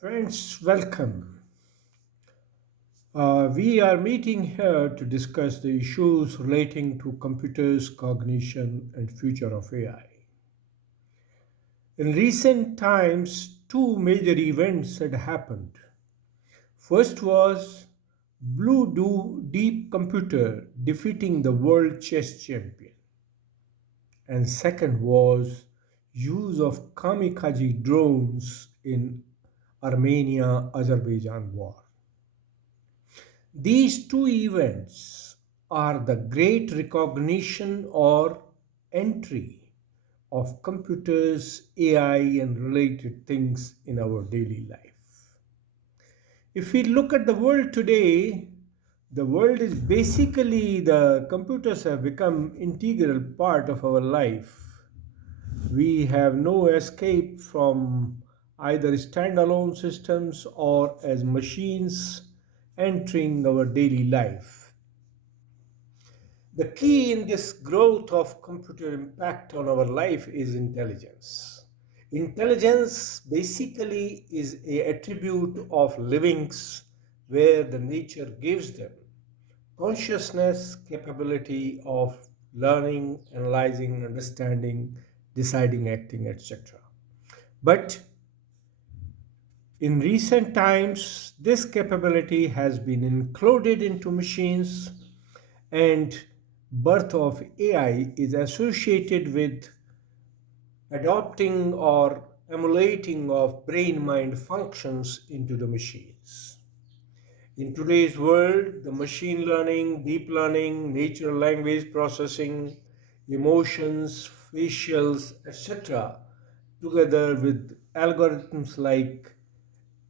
Friends, welcome. We are meeting here to discuss the issues relating to computers, cognition, and future of AI. In recent times, two major events had happened. First was Deep Computer defeating the world chess champion, and second was use of kamikaze drones in Armenia-Azerbaijan war. These two events are the great recognition or entry of computers, AI, and related things in our daily life. If we look at the world today, the world is basically the computers have become integral part of our life. We have no escape from either standalone systems or as machines entering our daily life. The key in this growth of computer impact on our life is intelligence. Intelligence basically is a attribute of livings where the nature gives them consciousness, capability of learning, analyzing, understanding, deciding, acting, etc. But in recent times, this capability has been included into machines, and birth of AI is associated with adopting or emulating of brain mind functions into the machines. In today's world, the machine learning, deep learning, natural language processing, emotions, facials, etc., together with algorithms like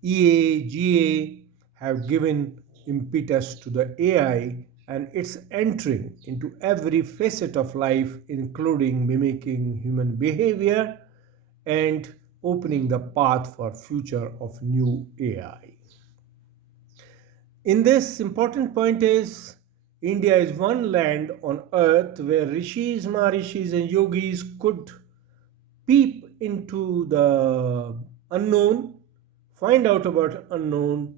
EA, GA have given impetus to the AI, and it's entering into every facet of life, including mimicking human behavior and opening the path for future of new AI. In this important point is India is one land on earth where rishis, maharishis and yogis could peep into the unknown, find out about unknown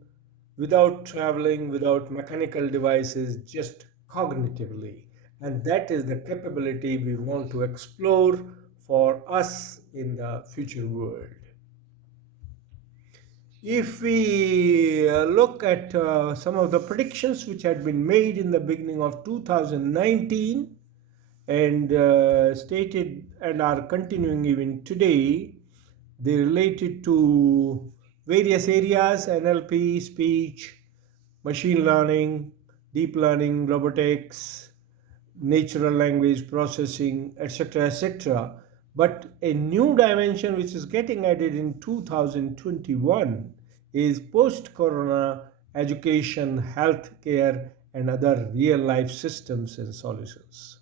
without traveling, without mechanical devices, just cognitively. And that is the capability we want to explore for us in the future world. If we look at some of the predictions which had been made in the beginning of 2019 and stated and are continuing even today, they related to various areas: NLP, speech, machine learning, deep learning, robotics, natural language processing, etc., etc. But a new dimension which is getting added in 2021 is post corona education, healthcare, and other real life systems and solutions.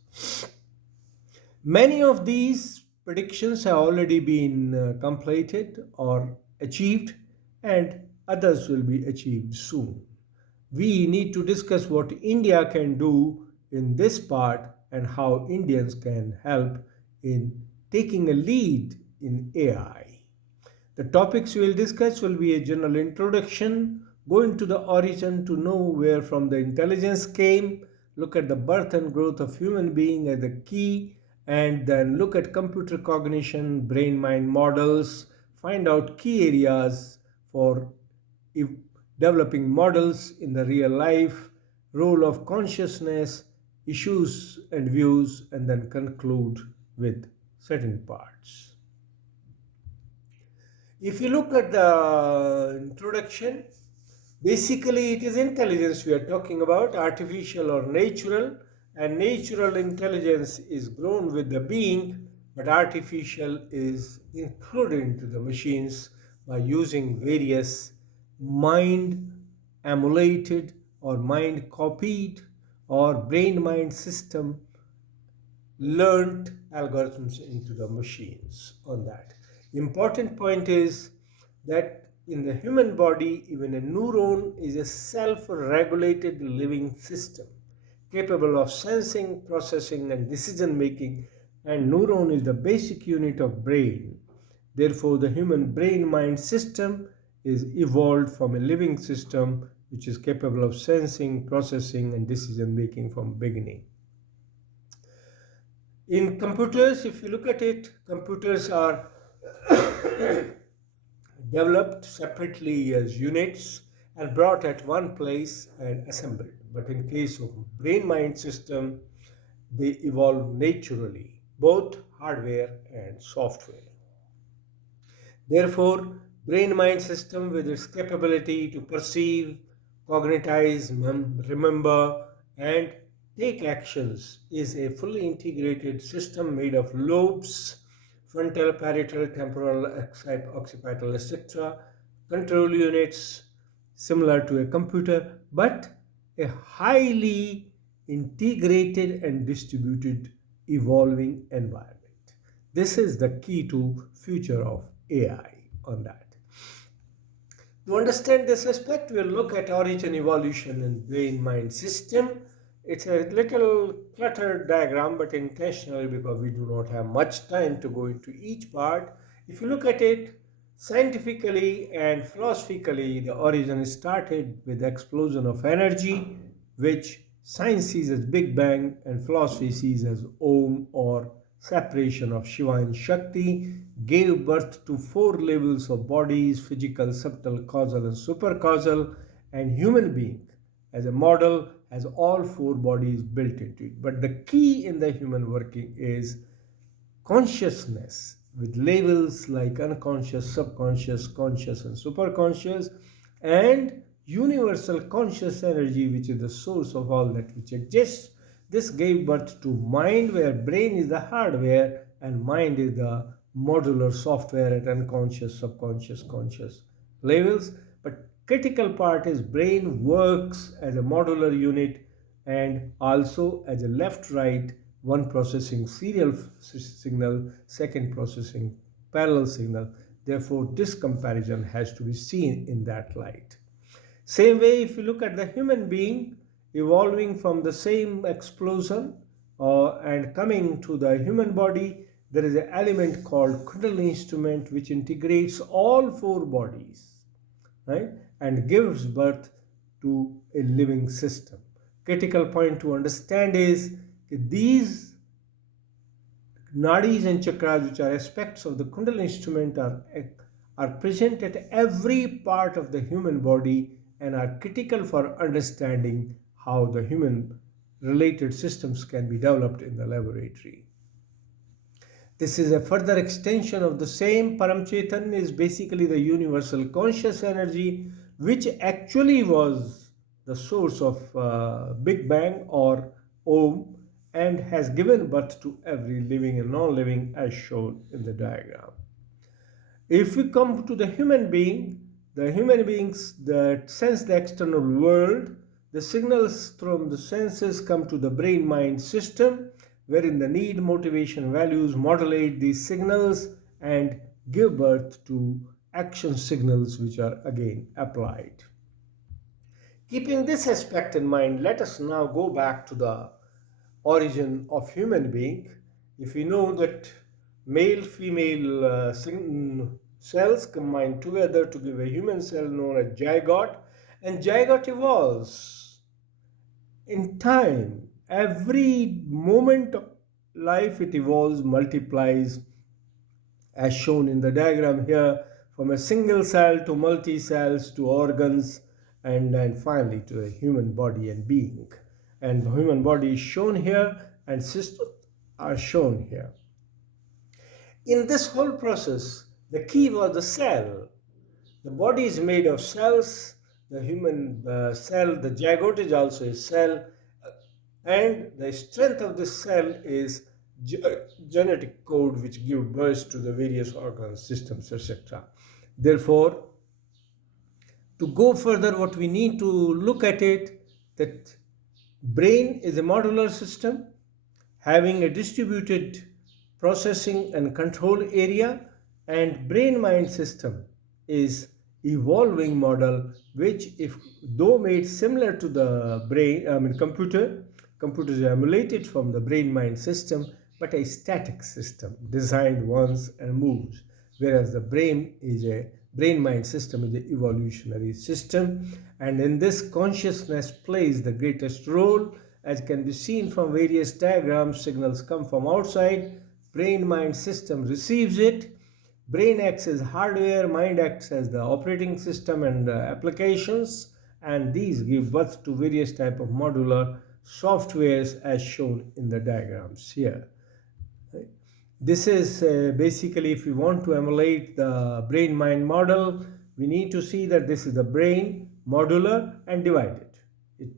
Many of these predictions have already been completed or achieved, and others will be achieved soon. We need to discuss what India can do in this part and how Indians can help in taking a lead in AI. The topics we will discuss will be a general introduction, go into the origin to know where from the intelligence came, look at the birth and growth of human being as the key, and then look at computer cognition, brain mind models, find out key areas for developing models in the real life, role of consciousness, issues and views, and then conclude with certain parts. If you look at the introduction, basically it is intelligence we are talking about, artificial or natural, and natural intelligence is grown with the being, but artificial is included into the machines by using various mind emulated or mind copied or brain mind system learned algorithms into the machines on that. Important point is that in the human body, even a neuron is a self-regulated living system capable of sensing, processing, and decision making, and neuron is the basic unit of brain. Therefore, the human brain mind system is evolved from a living system which is capable of sensing, processing, and decision making from beginning. In computers, if you look at it, computers are developed separately as units and brought at one place and assembled. But in case of brain-mind system, they evolve naturally, both hardware and software. Therefore, brain-mind system with its capability to perceive, cognize, remember, and take actions is a fully integrated system made of lobes, frontal, parietal, temporal, occipital, etc., control units similar to a computer, but a highly integrated and distributed evolving environment. This is the key to future of AI on that. To understand this aspect, we'll look at origin, evolution, and brain-mind system. It's a little cluttered diagram, but intentionally because we do not have much time to go into each part. If you look at it scientifically and philosophically, the origin started with the explosion of energy, which science sees as Big Bang and philosophy sees as Om or separation of Shiva and Shakti, gave birth to four levels of bodies: physical, subtle, causal, and supercausal, and human being as a model has all four bodies built into it. But the key in the human working is consciousness with levels like unconscious, subconscious, conscious, and superconscious, and universal conscious energy, which is the source of all that which exists. This gave birth to mind, where brain is the hardware and mind is the modular software at unconscious, subconscious, conscious levels. But critical part is brain works as a modular unit and also as a left right, one processing serial signal, second processing parallel signal. Therefore, this comparison has to be seen in that light. Same way, if you look at the human being evolving from the same explosion and coming to the human body, there is an element called Kundalini instrument which integrates all four bodies, right, and gives birth to a living system. Critical point to understand is that these nadis and chakras, which are aspects of the Kundalini instrument, are present at every part of the human body and are critical for understanding how the human related systems can be developed in the laboratory. This is a further extension of the same. Paramchetan is basically the universal conscious energy, which actually was the source of Big Bang or Om, and has given birth to every living and non-living as shown in the diagram. If we come to the human being, the human beings that sense the external world, the signals from the senses come to the brain-mind system, wherein the need, motivation, values modulate these signals and give birth to action signals which are again applied. Keeping this aspect in mind, let us now go back to the origin of human being. If we know that male female cells combine together to give a human cell known as zygote, and zygote evolves in time. Every moment of life it evolves, multiplies, as shown in the diagram here, from a single cell to multi-cells to organs, and then finally to a human body and being. And the human body is shown here and systems are shown here. In this whole process, the key was the cell. The body is made of cells. The human cell, the zygote is also a cell, and the strength of this cell is genetic code which give birth to the various organs, systems, etc. Therefore, to go further, what we need to look at it, that brain is a modular system having a distributed processing and control area, and brain-mind system is evolving model which, if though made similar to the computer is emulated from the brain-mind system, but a static system designed once and moves, whereas the brain is a brain-mind system is the evolutionary system, and in this consciousness plays the greatest role. As can be seen from various diagrams, signals come from outside, brain-mind system receives it, brain acts as hardware, mind acts as the operating system and applications, and these give birth to various type of modular softwares as shown in the diagrams here. This is basically, if we want to emulate the brain mind model, we need to see that this is the brain modular and divided.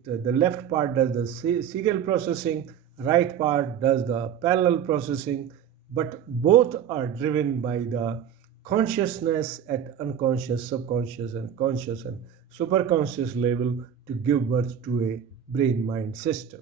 The left part does the serial processing, right part does the parallel processing, but both are driven by the consciousness at unconscious, subconscious, and conscious and superconscious level to give birth to a brain mind system.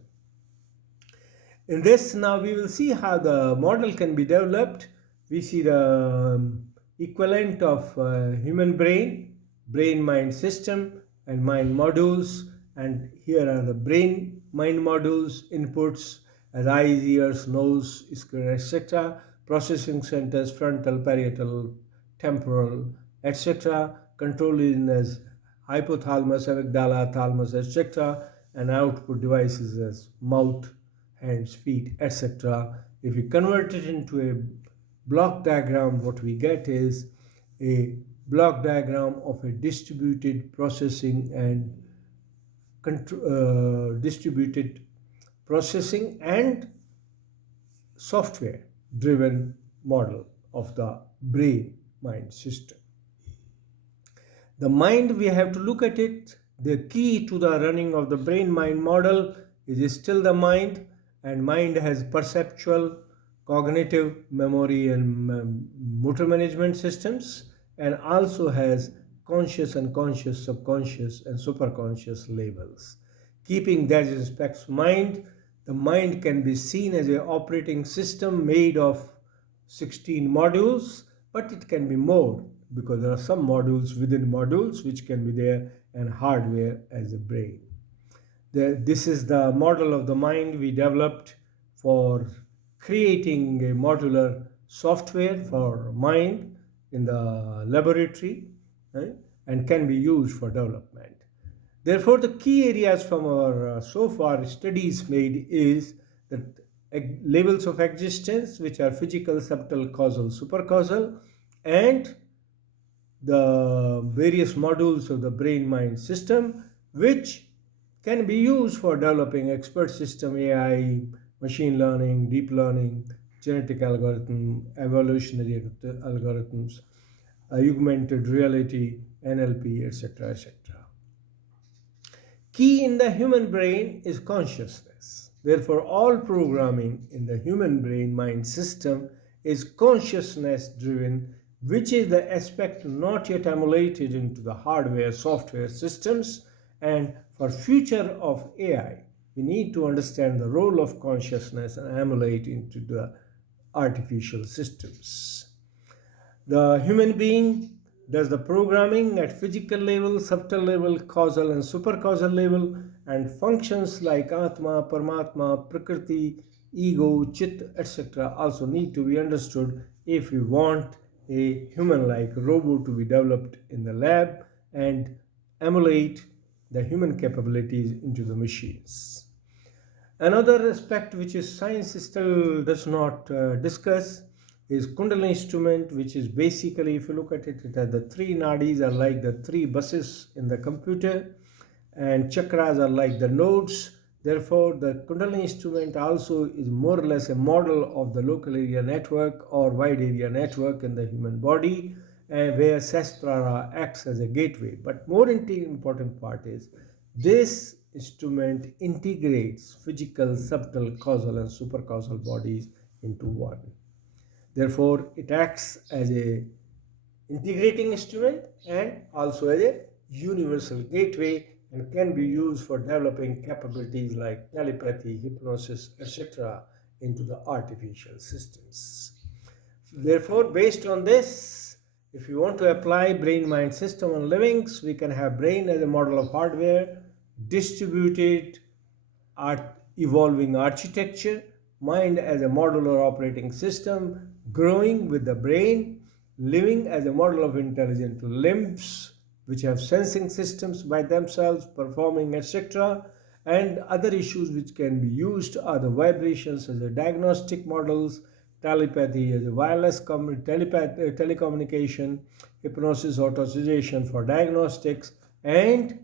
In this, now we will see how the model can be developed. We see the equivalent of human brain, brain-mind system, and mind modules. And here are the brain-mind modules, inputs as eyes, ears, nose, screen, etc. Processing centers, frontal, parietal, temporal, etc. Control unit as hypothalamus, amygdala, thalamus, etc. And output devices as mouth, hands, feet, etc. If we convert it into a block diagram, what we get is a block diagram of a distributed processing and distributed processing and software driven model of the brain mind system. The mind, we have to look at it. The key to the running of the brain mind model is still the mind, and mind has perceptual, cognitive, memory, and motor management systems, and also has conscious, unconscious, subconscious, and superconscious levels. Keeping that aspects mind, the mind can be seen as an operating system made of 16 modules, but it can be more because there are some modules within modules which can be there, and hardware as a brain. This is the model of the mind we developed for creating a modular software for mind in the laboratory, right? And can be used for development. Therefore, the key areas from our so far studies made is that levels of existence, which are physical, subtle, causal, supercausal, and the various modules of the brain-mind system, which can be used for developing expert system, AI, machine learning, deep learning, genetic algorithm, evolutionary algorithms, augmented reality, NLP, etc., etc. Key in the human brain is consciousness. Therefore, all programming in the human brain mind system is consciousness driven, which is the aspect not yet emulated into the hardware software systems. And for future of AI, we need to understand the role of consciousness and emulate into the artificial systems. The human being does the programming at physical level, subtle level, causal and supercausal level, and functions like Atma, Paramatma, Prakriti, ego, Chit, etc. also need to be understood if we want a human-like robot to be developed in the lab and emulate the human capabilities into the machines. Another aspect which is science still does not discuss is Kundalini instrument, which is basically, if you look at it, it has the three nadis are like the three buses in the computer, and chakras are like the nodes. Therefore, the Kundalini instrument also is more or less a model of the local area network or wide area network in the human body, where Sahasrara acts as a gateway. But more important part is this instrument integrates physical, subtle, causal, and supercausal bodies into one. Therefore, it acts as a integrating instrument and also as a universal gateway, and can be used for developing capabilities like telepathy, hypnosis, etc. into the artificial systems. Therefore, based on this, if you want to apply brain-mind system on livings, we can have brain as a model of hardware, distributed evolving architecture, mind as a modular operating system, growing with the brain, living as a model of intelligent limbs which have sensing systems by themselves, performing, etc. And other issues which can be used are the vibrations as a diagnostic models, telepathy as a telecommunication, hypnosis autosuggestion for diagnostics, and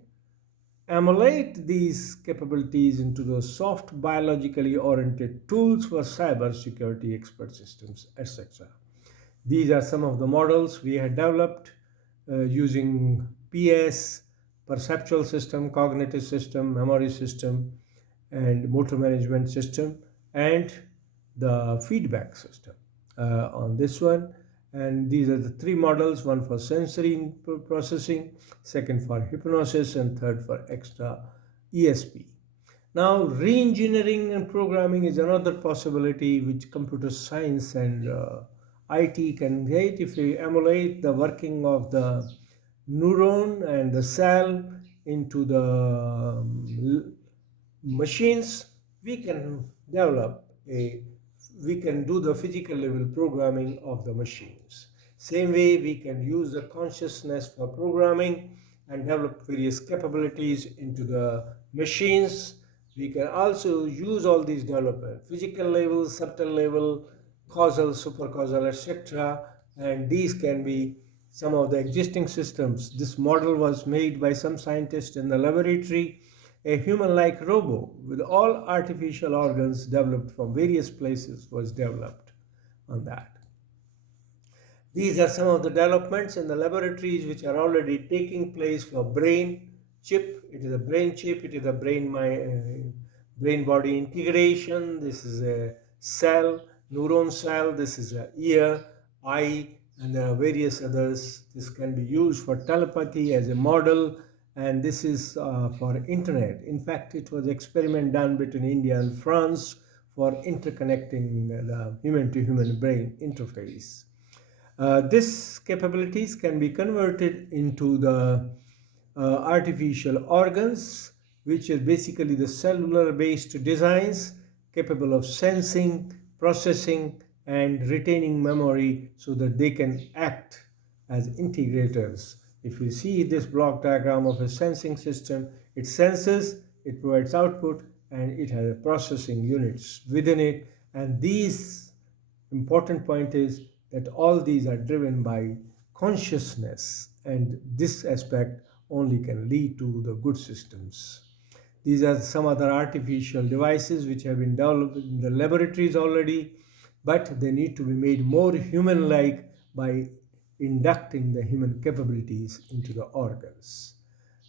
emulate these capabilities into those soft biologically oriented tools for cyber security expert systems, etc. These are some of the models we had developed using PS, perceptual system, cognitive system, memory system, and motor management system, and the feedback system on this one. And these are the three models, one for sensory processing, second for hypnosis, and third for extra ESP. Now, re-engineering and programming is another possibility which computer science and IT can create if we emulate the working of the neuron and the cell into the machines. We can develop a we can do the physical level programming of the machines. Same way we can use the consciousness for programming and develop various capabilities into the machines. We can also use all these development, physical level, subtle level, causal, supercausal, etc. And these can be some of the existing systems. This model was made by some scientists in the laboratory. A human-like robot with all artificial organs developed from various places was developed on that. These are some of the developments in the laboratories which are already taking place for brain chip. It is a brain chip. It is a brain body integration. This is a cell, neuron cell. This is a ear, eye, and there are various others. This can be used for telepathy as a model, and this is for internet. In fact, it was an experiment done between India and France for interconnecting the human to human brain interface. These capabilities can be converted into the artificial organs, which is basically the cellular based designs capable of sensing, processing, and retaining memory so that they can act as integrators. If you see this block diagram of a sensing system, it senses, it provides output, and it has processing units within it. And these important point is that all these are driven by consciousness, and this aspect only can lead to the good systems. These are some other artificial devices which have been developed in the laboratories already, but they need to be made more human-like by inducting the human capabilities into the organs.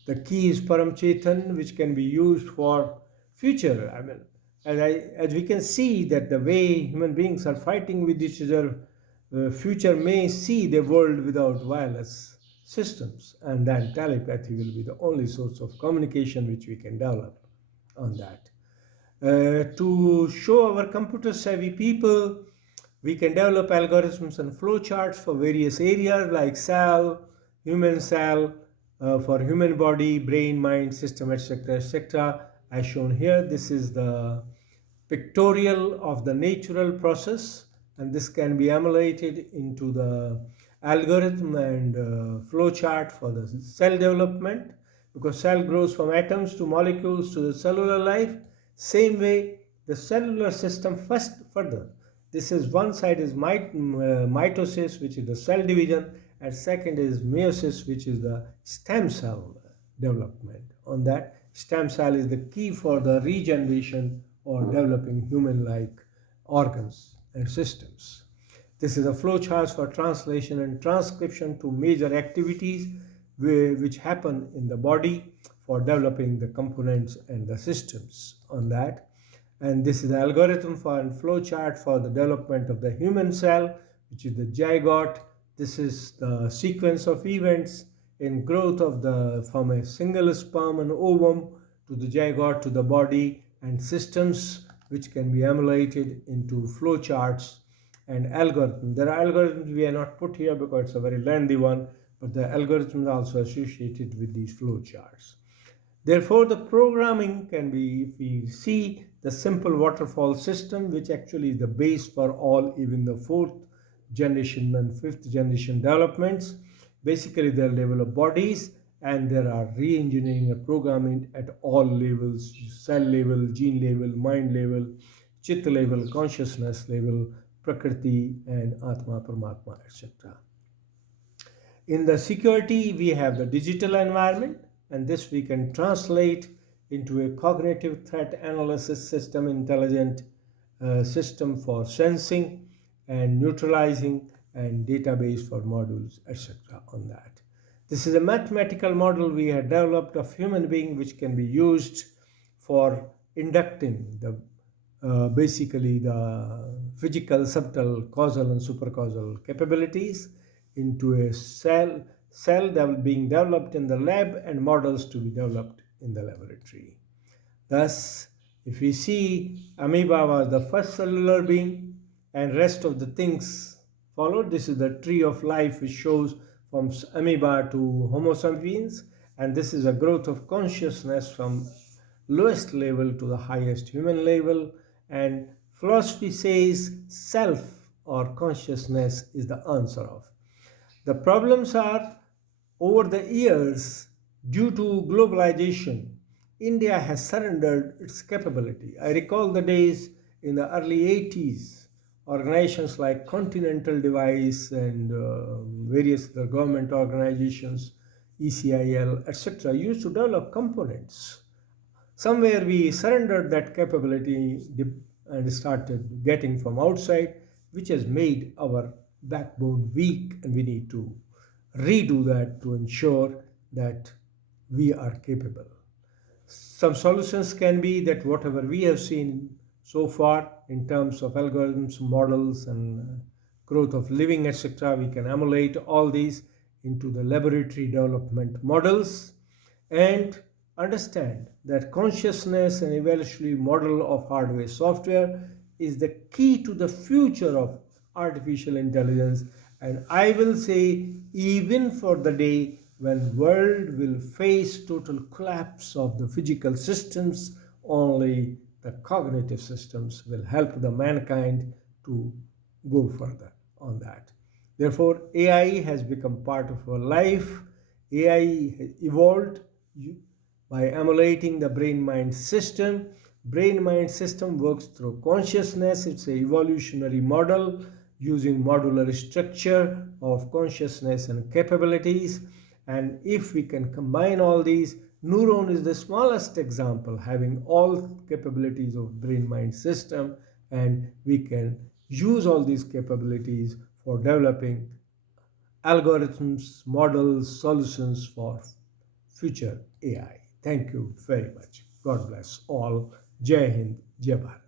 The key is Paramchetan, which can be used for future. As we can see that the way human beings are fighting with each other, future may see the world without wireless systems, and then telepathy will be the only source of communication which we can develop on that. To show our computer savvy people, we can develop algorithms and flowcharts for various areas like cell, human cell, for human body, brain, mind, system, etc., etc. As shown here, this is the pictorial of the natural process, and this can be emulated into the algorithm and flow chart for the cell development, because cell grows from atoms to molecules to the cellular life. Same way the cellular system first further, this is one side is mitosis, which is the cell division, and second is meiosis, which is the stem cell development. On that, stem cell is the key for the regeneration or developing human-like organs and systems. This is a flowchart for translation and transcription to major activities which happen in the body for developing the components and the systems on that. And this is the algorithm for and flowchart for the development of the human cell, which is the zygote. This is the sequence of events in growth of the from a single sperm and ovum to the zygote to the body, and systems which can be emulated into flowcharts and algorithms. There are algorithms we are not put here because it's a very lengthy one, but the algorithms are also associated with these flowcharts. Therefore, the programming can be, if we see the simple waterfall system, which actually is the base for all, even the fourth generation and fifth generation developments. Basically, they're level of bodies, and there are re-engineering and programming at all levels: cell level, gene level, mind level, chit level, consciousness level, prakriti, and atma, paramatma, etc. In the security, we have the digital environment, and this we can translate into a cognitive threat analysis system, intelligent system for sensing and neutralizing, and database for modules, etc. on that. This is a mathematical model we have developed of human being which can be used for inducting the basically the physical, subtle, causal, and supercausal capabilities into a cell being developed in the lab and models to be developed in the laboratory. Thus, if we see amoeba was the first cellular being and rest of the things followed. This is the tree of life which shows from amoeba to Homo sapiens, and this is a growth of consciousness from lowest level to the highest human level. And philosophy says self or consciousness is the answer of. The problems are over the years, due to globalization, India has surrendered its capability. I recall the days in the early 80s, organizations like Continental Device and various other government organizations, ECIL, etc., used to develop components. Somewhere we surrendered that capability and started getting from outside, which has made our backbone weak, and we need to redo that to ensure that we are capable. Some solutions can be that whatever we have seen so far in terms of algorithms, models, and growth of living, etc., we can emulate all these into the laboratory development models and understand that consciousness and evolutionary model of hardware software is the key to the future of artificial intelligence. And I will say, even for the day when world will face total collapse of the physical systems, only the cognitive systems will help the mankind to go further on that. Therefore, AI has become part of our life. AI has evolved by emulating the brain-mind system. Brain-mind system works through consciousness. It's an evolutionary model using modular structure of consciousness and capabilities. And if we can combine all these, neuron is the smallest example, having all capabilities of brain-mind system, and we can use all these capabilities for developing algorithms, models, solutions for future AI. Thank you very much. God bless all. Jai Hind, Jai Bharat.